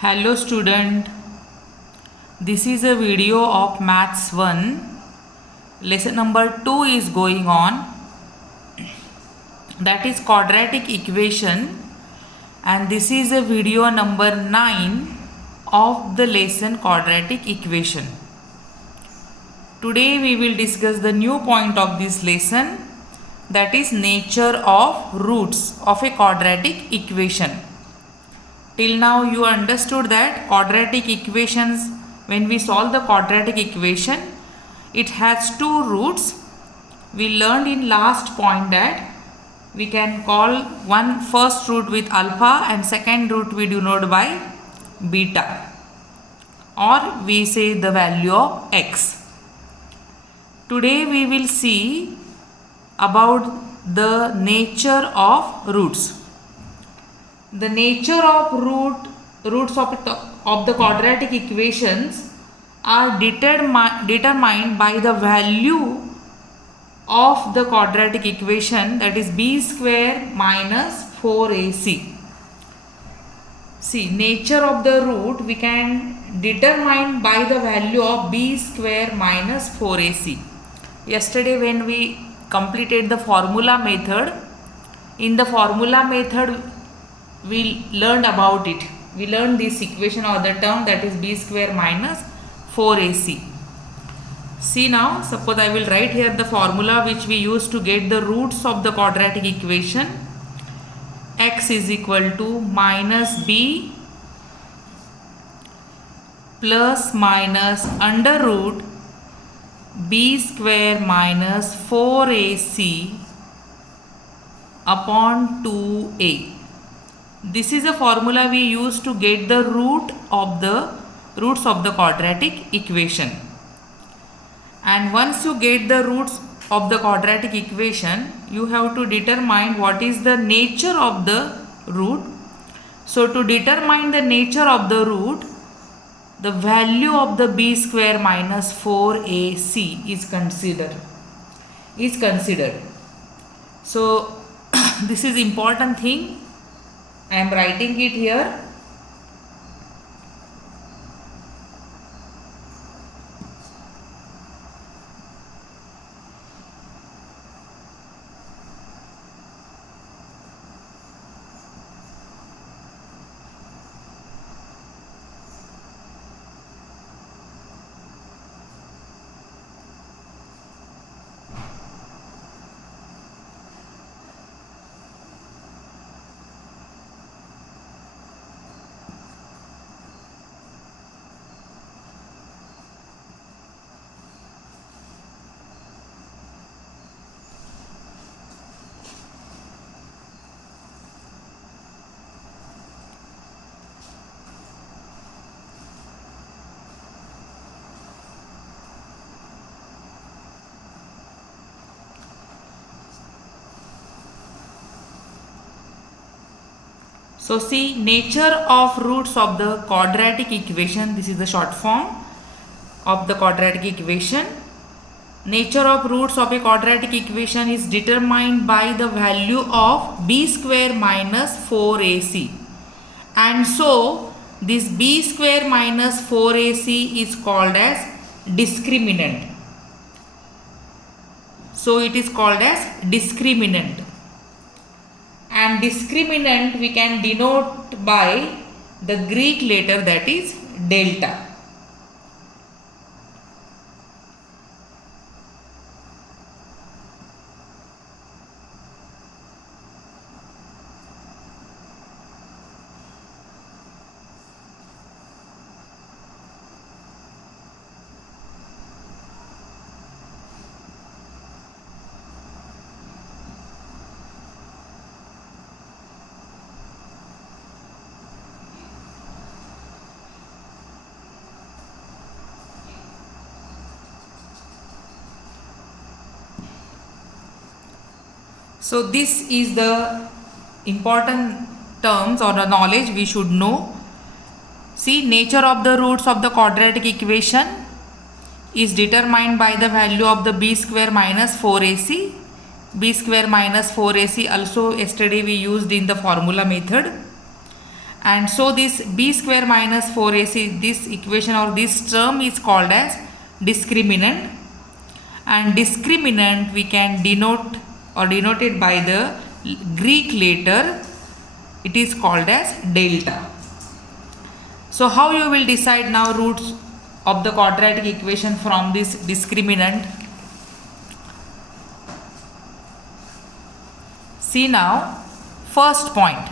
Hello student, this is a video of Maths 1. Lesson number 2 is going on, that is quadratic equation, and this is a video number 9 of the lesson quadratic equation. Today we will discuss the new point of this lesson, that is nature of roots of a quadratic equation. Till now you understood that quadratic equations, when we solve the quadratic equation, it has two roots. We learned in last point that we can call one first root with alpha and second root we denote by beta, or we say the value of x. Today we will see about the nature of roots. The nature of roots of the quadratic equations are determined by the value of the quadratic equation, that is b square minus 4ac. See, nature of the root we can determine by the value of b square minus 4ac. Yesterday when we completed the formula method, in the formula method we learned about it. We learned this equation or the term, that is b square minus 4ac. See now, suppose I will write here the formula which we use to get the roots of the quadratic equation. X is equal to minus b plus minus under root b square minus 4ac upon 2a. This is a formula we use to get the roots of the quadratic equation. And once you get the roots of the quadratic equation, you have to determine what is the nature of the root. So to determine the nature of the root, the value of the b square minus 4ac is considered. So this is important thing. I am writing it here. So see, nature of roots of the quadratic equation, this is the short form of the quadratic equation. Nature of roots of a quadratic equation is determined by the value of b square minus 4ac. And so this b square minus 4ac is called as discriminant. So it is called as discriminant. And discriminant we can denote by the Greek letter, that is delta. So this is the important terms or the knowledge we should know. See, nature of the roots of the quadratic equation is determined by the value of the b square minus 4ac. B square minus 4ac also yesterday we used in the formula method. and so this b square minus 4ac, this equation or this term is called as discriminant, and discriminant we can denote or denoted by the Greek letter, it is called as delta. So how you will decide now roots of the quadratic equation from this discriminant? See now, first point.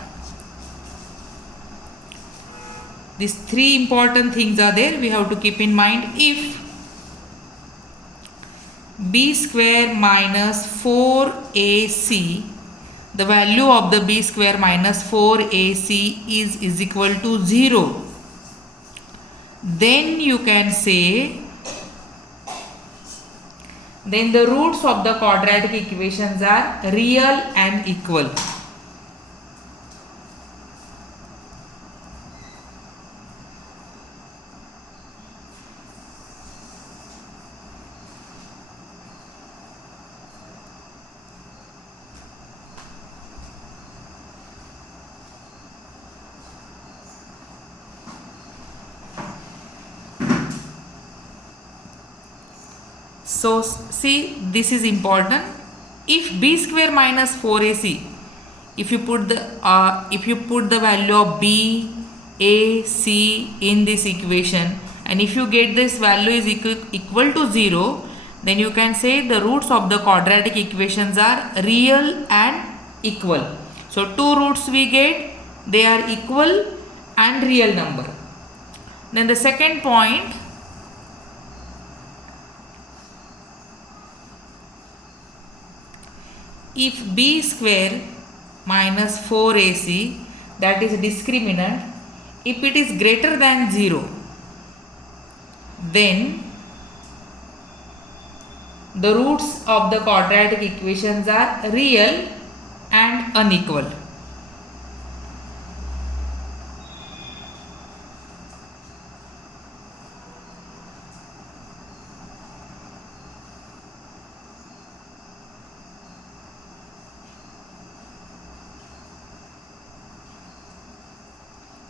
These three important things are there, we have to keep in mind. If b square minus 4ac, the value of the b square minus 4ac is equal to 0, then you can say, then the roots of the quadratic equations are real and equal. So see, this is important. If b square minus 4ac, if you put the value of b, a, c in this equation, and if you get this value is equal to 0, then you can say the roots of the quadratic equations are real and equal. So two roots we get, they are equal and real number. Then the second point, if b square minus 4ac, that is discriminant, if it is greater than 0, then the roots of the quadratic equations are real and unequal.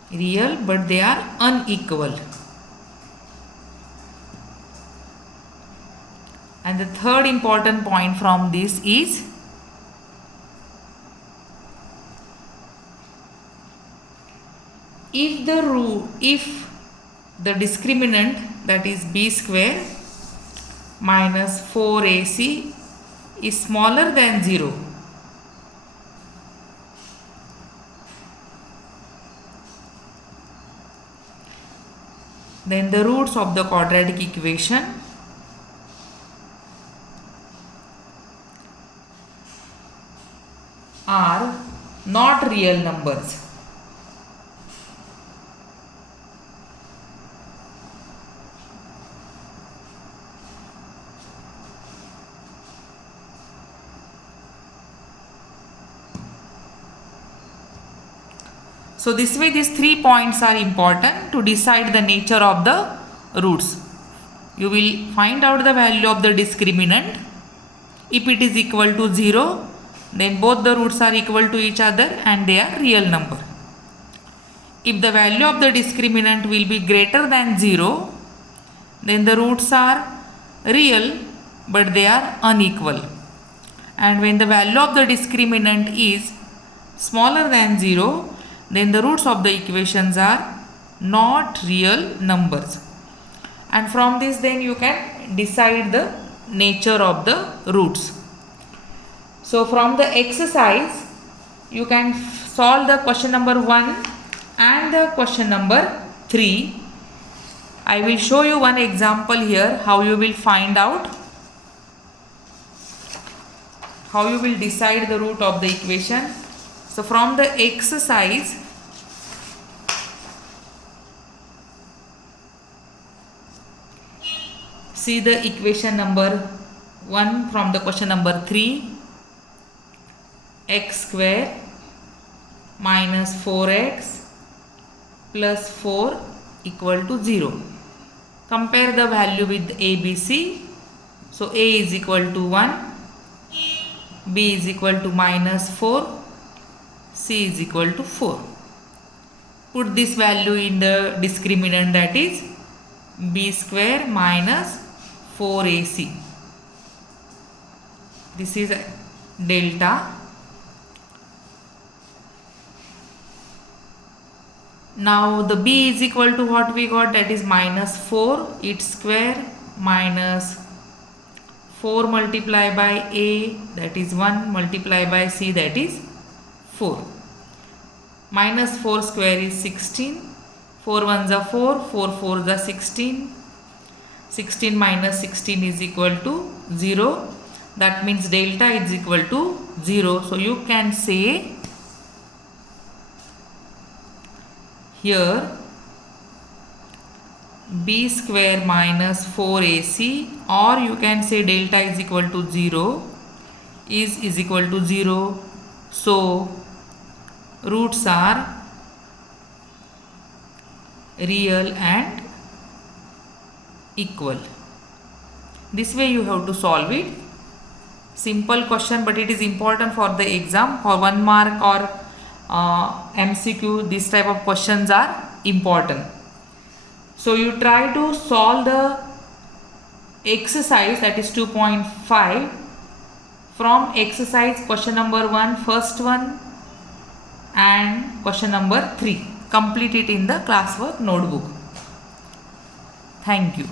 Real, but they are unequal. And the third important point from this is, if the discriminant, that is b square minus 4ac, is smaller than 0, then the roots of the quadratic equation are not real numbers. So this way these 3 points are important to decide the nature of the roots. You will find out the value of the discriminant. If it is equal to 0, then both the roots are equal to each other and they are real number. If the value of the discriminant will be greater than 0, then the roots are real but they are unequal. And when the value of the discriminant is smaller than 0, then the roots of the equations are not real numbers. And from this then you can decide the nature of the roots. So from the exercise you can solve the question number 1 and the question number 3. I will show you one example here how you will find out, how you will decide the root of the equation. So from the exercise, see the equation number 1 from the question number 3, x square minus 4x plus 4 equal to 0. Compare the value with ABC. So a is equal to 1, b is equal to minus 4, c is equal to 4. put this value in the discriminant, that is b square minus 4ac. This is delta. Now the b is equal to what we got, that is minus 4 its square minus 4 multiplied by a, that is 1 multiplied by c, that is 4. Minus 4 square is 16. 4 ones are 4, 4 fours are 16. 16 minus 16 is equal to 0. That means delta is equal to 0. So you can say here b square minus 4ac, or you can say delta is equal to 0 is equal to 0. So roots are real and equal. This way you have to solve it. Simple question, but it is important for the exam. For 1 mark or MCQ, this type of questions are important. So you try to solve the exercise, that is 2.5, from exercise question number 1, first one, and question number 3. Complete it in the classwork notebook. Thank you.